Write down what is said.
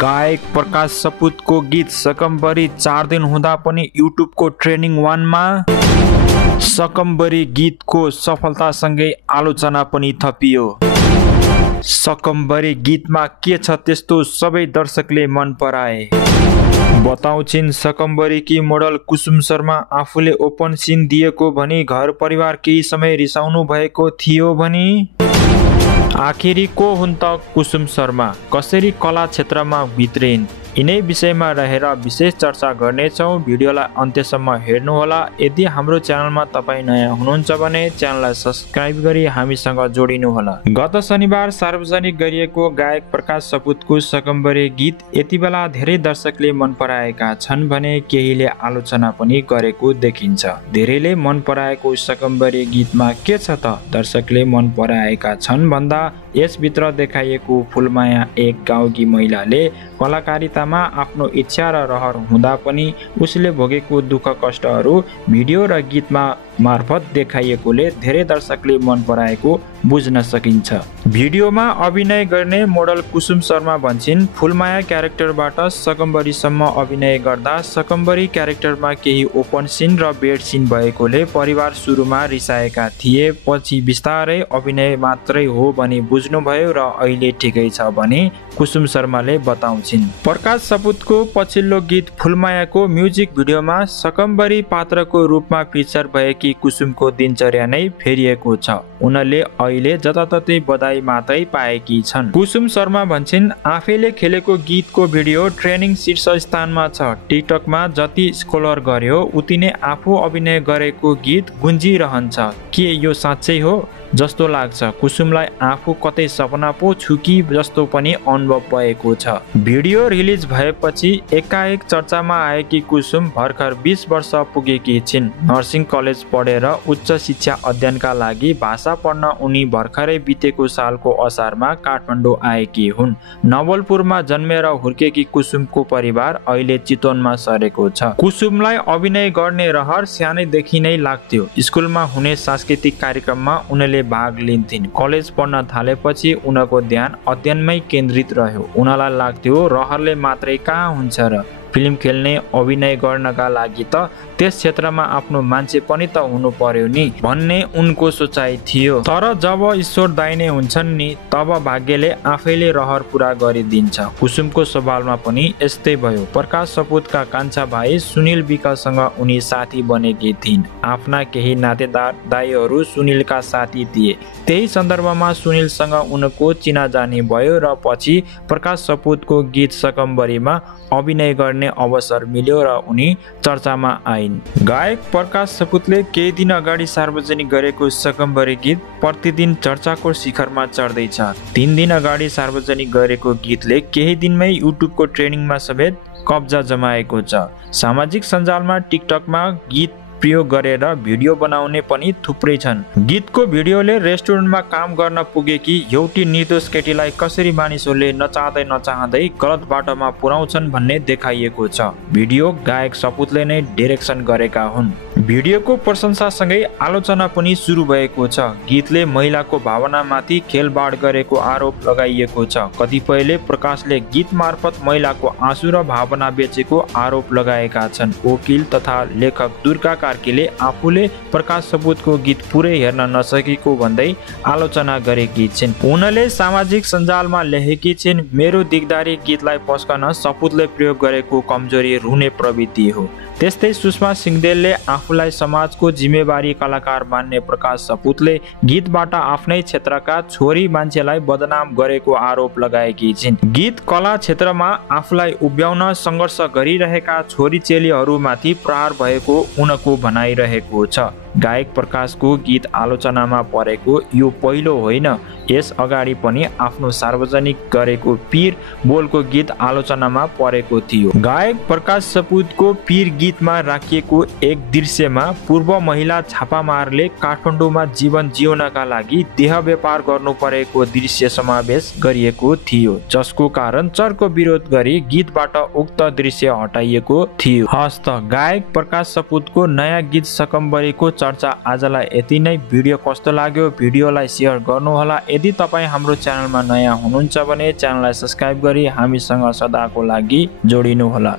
गायक प्रकाश सपुतको गीत सकम्बरी 4 दिन हुँदा पनि युट्युबको ट्रेनिङ 1 मा सकम्बरी गीतको सफलतासँगै आलोचना पनि थपियो। सकम्बरी गीतमा के छ त्यस्तो सबै दर्शकले मन पराए। बताउँछिन् सकम्बरीकी मोडल कुसुम शर्मा आफूले ओपन सिन दिएको भनी घर परिवार केही समय रिसाउनु भएको थियो भनी। आखिरी को हुन् त कुसुम शर्मा, कसरी कला क्षेत्रमा भित्रिन्, यिनै विषयमा रहेर विशेष चर्चा गर्नेछौँ। भिडियोलाई अन्त्यसम्म हेर्नुहोला। यदि हाम्रो च्यानलमा तपाईँ नयाँ हुनुहुन्छ भने च्यानललाई सब्स्क्राइब गरी हामीसँग जोडिनुहोला। गत शनिबार सार्वजनिक गरिएको गायक प्रकाश सपुतको सकम्बरी गीत यति बेला धेरै दर्शकले मन पराएका छन् भने केहीले आलोचना पनि गरेको देखिन्छ। धेरैले मन पराएको सकम्बरी गीतमा के छ त दर्शकले मन पराएका छन् भन्दा यसभित्र देखाइएको फुलमाया एक गाउँकी महिलाले कलाकारितामा आफ्नो इच्छा र रहर हुँदा पनि उसले भोगेको दुःख कष्टहरू भिडियो र गीतमा मार्फत देखाइएकोले धेरै दर्शकले मन पराएको बुझ्न सकिन्छ। भिडियोमा अभिनय गर्ने मोडल कुसुम शर्मा भन्छिन्, फुलमाया क्यारेक्टरबाट सकम्बरीसम्म अभिनय गर्दा सकम्बरी क्यारेक्टरमा केही ओपन सिन र बेड सिन भएकोले परिवार सुरुमा रिसाएका थिए, पछि बिस्तारै अभिनय मात्रै हो भनी बुझ्नुभयो र अहिले ठिकै छ भने कुसुम शर्माले बताउँछिन्। प्रकाश सपुतको पछिल्लो गीत फुलमायाको म्युजिक भिडियोमा सकम्बरी पात्रको रूपमा फिचर भएकी कुसुमको दिनचर्या नै फेरिएको छ। उनले अहिले जताततै बधाई मात्रै पाएकी छन्। कुसुम शर्मा भन्छिन्, आफैले खेलेको गीतको भिडियो ट्रेनिङ शीर्ष स्थानमा छ। टिकटकमा जति स्क्रोल गर्यो उति नै आफू अभिनय गरेको गीत गुन्जिरहन्छ। के यो साँच्चै हो जस्तो लाग्छ। कुसुमलाई आफू कतै सपना पो छु कि जस्तो पनि अनुभव भएको छ। भिडियो रिलिज भएपछि एकाएक चर्चामा आएकी कुसुम भर्खर 20 वर्ष पुगेकी छिन्। नर्सिङ कलेज पढेर उच्च शिक्षा अध्ययनका लागि भाषा पढ्न उनी भर्खरै बितेको सालको असारमा काठमाडौँ आएकी हुन्। नवलपुरमा जन्मेर हुर्केकी कुसुमको परिवार अहिले चितवनमा सरेको छ। कुसुमलाई अभिनय गर्ने रहर सानैदेखि नै लाग्थ्यो। स्कुलमा हुने सांस्कृतिक कार्यक्रममा उनले भाग लिन्थिन्। कलेज पढ्न थालेपछि उनको ध्यान अध्ययनमै केन्द्रित रह्यो। उनलाई लाग्थ्यो रहरले मात्रै कहाँ हुन्छ र, फिल्म खेल्ने अभिनय गर्नका लागि त त्यस क्षेत्रमा आफ्नो मान्छे पनि त हुनु पर्यो नि भन्ने उनको सोचाइ थियो। तर जब ईश्वर दाहिने हुन्छन् नि तब भाग्यले आफैले रहर पुरा गरिदिन्छ। कुसुमको सवालमा पनि यस्तै भयो। प्रकाश सपुतका कान्छा भाइ सुनिल विकसँग उनी साथी बनेकी थिइन्। आफ्ना केही नातेदार दाइहरू सुनिलका साथी थिए। त्यही सन्दर्भमा सुनिलसँग उनको चिनाजानी भयो र पछि प्रकाश सपुतको गीत सकम्बरीमा अभिनय गर्ने अवसर मिल्यो र उनी चर्चामा आइन्। गायक प्रकाश सपुतले केही दिन अगाडि सार्वजनिक गरेको सकम्बरी गीत प्रतिदिन चर्चाको शिखरमा चढ्दैछ। 3 दिन अगाडि सार्वजनिक गरेको गीतले केही दिनमै युट्युबको ट्रेनिङमा समेत कब्जा जमाएको छ। सामाजिक सञ्जालमा टिकटकमा गीत प्रयोग गरेर भिडियो बनाउने पनि थुप्रै छन्। गीतको भिडियोले रेस्टुरेन्टमा काम गर्न पुगेकी एउटी निर्दोष केटीलाई कसरी मानिसहरूले नचाहँदै गलत बाटोमा पुर्याउँछन् भन्ने देखाइएको छ। भिडियो गायक सपुतले नै डाइरेक्सन गरेका हुन्। भिडियोको प्रशंसासँगै आलोचना पनि सुरु भएको छ। गीतले महिलाको भावनामाथि खेलबाड गरेको आरोप लगाइएको छ। कतिपयले प्रकाशले गीत मार्फत महिलाको आँसु र भावना बेचेको आरोप लगाएका छन्। वकिल तथा लेखक दुर्गा कार्कीले आफूले प्रकाश सपुतको गीत पुरै हेर्न नसकेको भन्दै आलोचना गरेकी छिन्। उनले सामाजिक सञ्जालमा लेखेकी छिन्, मेरो दिगदारी गीतलाई पस्कन सपुतले प्रयोग गरेको कमजोरी रुने प्रवृत्ति हो। त्यस्तै सुषमा सिंहदेलले आफूलाई समाजको जिम्मेवारी कलाकार मान्ने प्रकाश सपुतले गीतबाट आफ्नै क्षेत्रका छोरी मान्छेलाई बदनाम गरेको आरोप लगाएकी छिन्। गीत कला क्षेत्रमा आफूलाई उभ्याउन सङ्घर्ष गरिरहेका छोरी चेलीहरूमाथि प्रहार भएको उनको भनाइरहेको छ। गायक प्रकाशको गीत आलोचनामा परेको यो पहिलो होइन। यस अगाडि पनि आफ्नो सार्वजनिक गरेको पीर बोलको गीत आलोचनामा परेको थियो। गायक प्रकाश सपुतको पीर गीतमा राखिएको एक दृश्यमा पूर्व महिला छापामारले काठमाडौँमा जीवन जिउनका लागि देह व्यापार गर्नु परेको दृश्य समावेश गरिएको थियो, जसको कारण चर्को विरोध गरी गीतबाट उक्त दृश्य हटाइएको थियो। हस्त गायक प्रकाश सपुतको नयाँ गीत सकम्बरीको चर्चा आजलाई यति नै। भिडियो कस्तो लाग्यो भिडियोलाई शेयर गर्नुहोला। यदि तपाईँ हाम्रो च्यानलमा नयाँ हुनुहुन्छ भने च्यानललाई सब्स्क्राइब गरी हामीसँग सदाको लागि जोडिनुहोला।